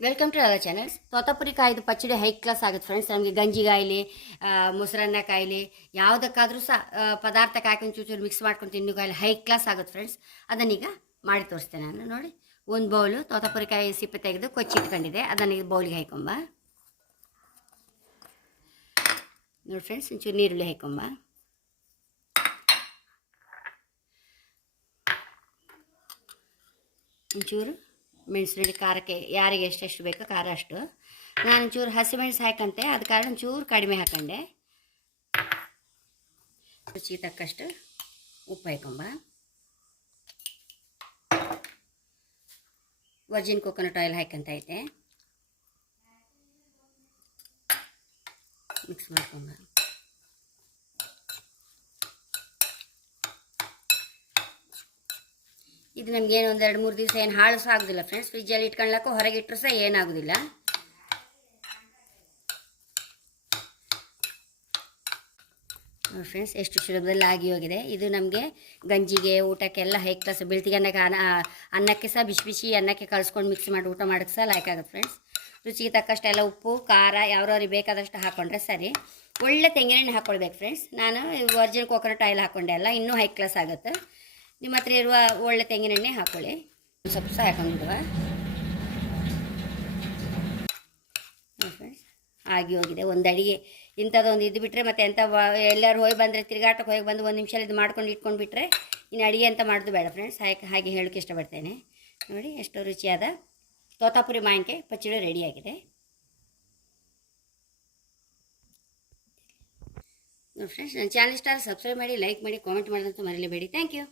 Welcome to our channels ತೋತಾಪುರಿ ಕಾಯ್ದು ಪಚ್ಚಡಿ ಹೈ ಕ್ಲಾಸ್ ಆಗುತ್ತೆ ಫ್ರೆಂಡ್ಸ್ ನಮಗೆ ಗಂಜಿ ಕಾಯಿಲೆ ಮೊಸರನ್ನ ಕಾಯಿಲೆ, ಯಾವುದಕ್ಕಾದರೂ ಸಹ ಪದಾರ್ಥಕ್ಕೆ ಹಾಕೊಂಡು ಚೂಚೂರು ಮಿಕ್ಸ್ ಮಾಡ್ಕೊಂಡು ತಿನ್ನು ಕಾಯಿಲೆ ಹೈ ಕ್ಲಾಸ್ ಆಗುತ್ತೆ ಫ್ರೆಂಡ್ಸ್ ಅದನ್ನೀಗ ಮಾಡಿ ತೋರಿಸ್ತೇನೆ ನಾನು ನೋಡಿ. ಒಂದು ಬೌಲು ತೋತಾಪುರಿ ಕಾಯಿ ಸಿಪ್ಪೆ ತೆಗೆದು ಕೊಚ್ಚಿಟ್ಕೊಂಡಿದೆ ಅದನ್ನ ಈಗ ಬೌಲಿಗೆ ಹಾಕೊಂಬ. ನೋಡಿ ಫ್ರೆಂಡ್ಸ್ ಒಂಚೂರು ನೀರುಳ್ಳಿ ಹಾಕೊಂಬ. ಒಂಚೂರು ಮೆಣಸಿನಡಿ ಖಾರಕ್ಕೆ ಯಾರಿಗೆ ಎಷ್ಟೆಷ್ಟು ಬೇಕೋ ಖಾರ ಅಷ್ಟು. ನಾನು ಒಂಚೂರು ಹಸಿಮೆಣಸು ಹಾಕಂತೆ, ಅದ ಕಾರಣ ಒಂಚೂರು ಕಡಿಮೆ ಹಾಕೊಂಡೆ. ರುಚಿಗೆ ತಕ್ಕಷ್ಟು ಉಪ್ಪು ಹಾಕೊಂಬ. ವರ್ಜಿನ್ ಕೊಕೊನಟ್ ಆಯಿಲ್ ಹಾಕಂತ ಐತೆ. ಮಿಕ್ಸ್ ಮಾಡ್ಕೊಂಬ. ಇದು ನಮಗೇನು ಒಂದು ಎರಡು ಮೂರು ದಿವಸ ಏನು ಹಾಳು ಸಹ ಆಗೋದಿಲ್ಲ ಫ್ರೆಂಡ್ಸ್ ಫ್ರಿಜ್ಜಲ್ಲಿ ಇಟ್ಕೊಳ್ಳಕ್ಕೂ ಹೊರಗೆ ಇಟ್ಟರು ಸಹ ಏನಾಗೋದಿಲ್ಲ. ಫ್ರೆಂಡ್ಸ್ ಎಷ್ಟು ಸುಲಭದಲ್ಲಿ ಆಗಿ ಹೋಗಿದೆ. ಇದು ನಮಗೆ ಗಂಜಿಗೆ, ಊಟಕ್ಕೆಲ್ಲ ಹೈ ಕ್ಲಾಸ್ ಬೆಳ್ತಿಗೆ ಅನ್ನಕ್ಕೆ ಅನ್ನ ಅನ್ನಕ್ಕೆ ಸಹ ಬಿಸಿ ಬಿಸಿ ಅನ್ನಕ್ಕೆ ಕಳ್ಸ್ಕೊಂಡು ಮಿಕ್ಸ್ ಮಾಡಿ ಊಟ ಮಾಡೋಕ್ಕೆ ಸಹ ಲಾಯ್ಕ್ ಆಗುತ್ತೆ ಫ್ರೆಂಡ್ಸ್ ರುಚಿಗೆ ತಕ್ಕಷ್ಟೆಲ್ಲ ಉಪ್ಪು, ಖಾರ ಯಾವ್ರವ್ರಿಗೆ ಬೇಕಾದಷ್ಟು ಹಾಕ್ಕೊಂಡ್ರೆ ಸರಿ. ಒಳ್ಳೆ ತೆಂಗಿನೆಣ್ಣೆ ಹಾಕ್ಕೊಳ್ಬೇಕು ಫ್ರೆಂಡ್ಸ್ ನಾನು ವರ್ಜಿನ್ ಕೋಕೋನಟ್ ಆಯಿಲ್ ಹಾಕ್ಕೊಂಡೆ ಅಲ್ಲ, ಇನ್ನೂ ಹೈ ಕ್ಲಾಸ್ ಆಗುತ್ತೆ. ನಿಮ್ಮ ಹತ್ರ ಇರುವ ಒಳ್ಳೆ ತೆಂಗಿನೆಣ್ಣೆ ಹಾಕೊಳ್ಳಿ. ಸ್ವಲ್ಪ ಸಹ ಫ್ರೆಂಡ್ಸ್ ಆಗಿ ಹೋಗಿದೆ. ಒಂದು ಅಡಿಗೆ. ಇಂಥದ್ದೊಂದು ಇದು ಬಿಟ್ಟರೆ ಮತ್ತೆ ಎಂಥ ಎಲ್ಲರೂ ಹೋಗಿ ಬಂದರೆ ತಿರುಗಾಟಕ್ಕೆ ಹೋಗಿ ಬಂದು ಒಂದು ನಿಮಿಷ ಇದು ಮಾಡ್ಕೊಂಡು ಇಟ್ಕೊಂಡು ಬಿಟ್ಟರೆ ಇನ್ನು ಅಡಿಗೆ ಅಂತ ಮಾಡೋದು ಬೇಡ ಫ್ರೆಂಡ್ಸ್ ಹಾಗೆ ಹಾಗೆ ಹೇಳೋಕೆ ಇಷ್ಟಪಡ್ತೇನೆ. ನೋಡಿ, ಎಷ್ಟು ರುಚಿಯಾದ ತೋತಾಪುರಿ ಮಾವಿನಕಾಯಿ ಪಚ್ಚಡಿ ರೆಡಿಯಾಗಿದೆ ನೋಡಿ ಫ್ರೆಂಡ್ಸ್ ನನ್ನ ಚಾನಲ್ ಇಷ್ಟ ಸಬ್ಸ್ಕ್ರೈಬ್ ಮಾಡಿ ಲೈಕ್ ಮಾಡಿ ಕಾಮೆಂಟ್ ಮಾಡೋದಂತೂ ಮರೀಲೇಬೇಡಿ. Thank you